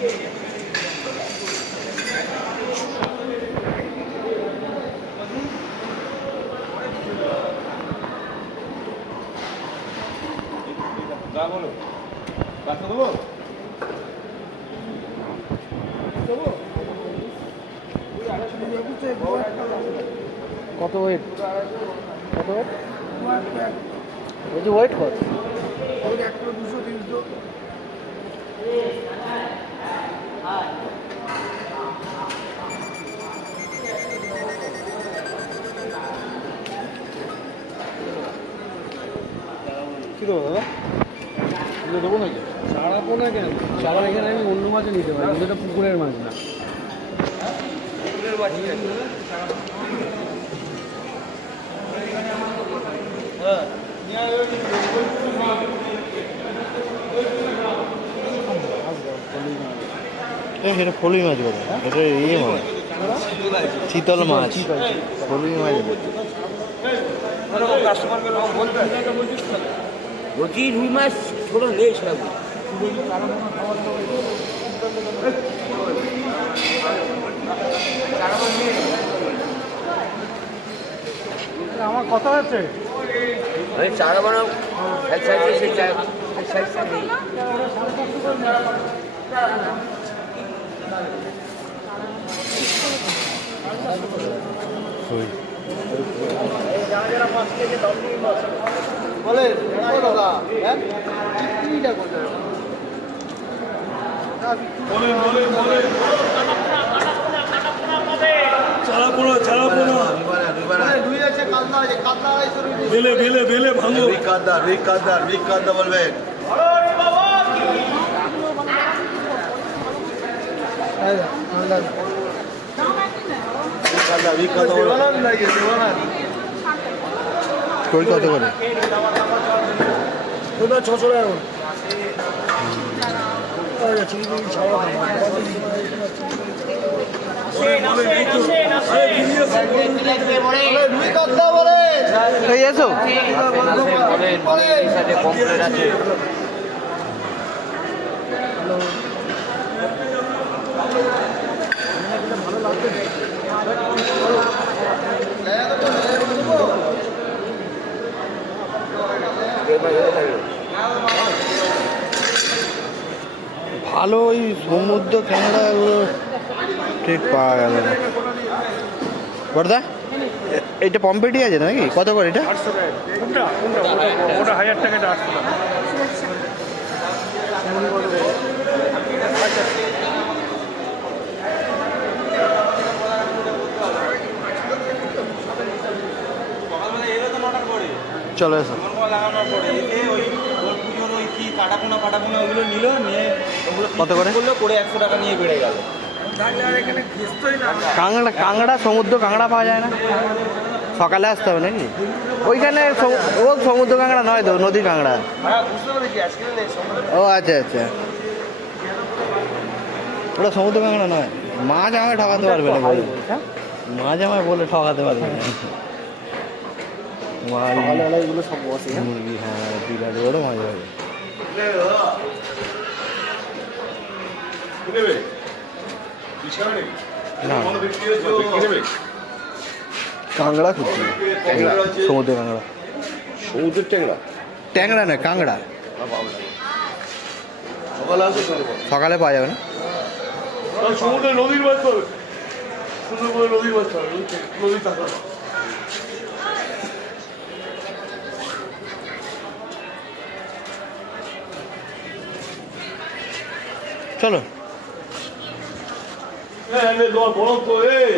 কত ওয়েট? কত ওয়েট? বলছি ওয়েট কত? 200-300। কী দেবো দাদা? দেবো নাকি? চারাবো না কেন? চারা এখানে আমি অন্য মাছে নিতে পারি, কিন্তু এটা পুকুরের মাছ না। পুকুরের মাছ সেটা ফলুই মাছ বলে, এটা ইয়ে মাছ, চিতল মাছ, ফলুই মাছ। বলছি রুই মাছ ছোটো নেই সব। আমার কথা আছে চারা বানাও নেই। বলে দাদা বলবে কত করে? 600 টাকা। এসো ভালো ওই সমুদ্র ক্যাংড়া এগুলো ঠিক পাওয়া গেল না। বড়দা এটা পম্পেটি আছে নাকি? কত করে এটা? 800 টাকা। ওটা 1000 টাকা, এটা 800 টাকা। চলো এসো। কত করে? 100 টাকা নিয়ে বেড়ে গেল। কাঁকড়া, কাঁকড়া সমুদ্র কাঁকড়া পাওয়া যায় না? সকালে আসতে হবে নাকি? ওইখানে ও সমুদ্র কাঁকড়া নয় তো, নদীর কাঁকড়া। ও আচ্ছা আচ্ছা, ওটা সমুদ্র কাঁকড়া নয়। মাছ আমায় ঠকাতে পারবে না বলে, মাছ আমায় বলে ঠকাতে পারবে না। মুরগি, হ্যাঁ বিরাট বড় মাছ হবে। কাঁকড়া খুঁজছি, সমুদ্র কাঁকড়া। সমুদ্রের ট্যাংরা? ট্যাংরা নয়, কাঁকড়া। সকালে পাওয়া যাবে না? সমুদ্রে নদীর মাছ পাবে, সুন্দরবনে নদীর মাছ পাবে, নদীর টাকা। চলো। তোমার বরফ তো এই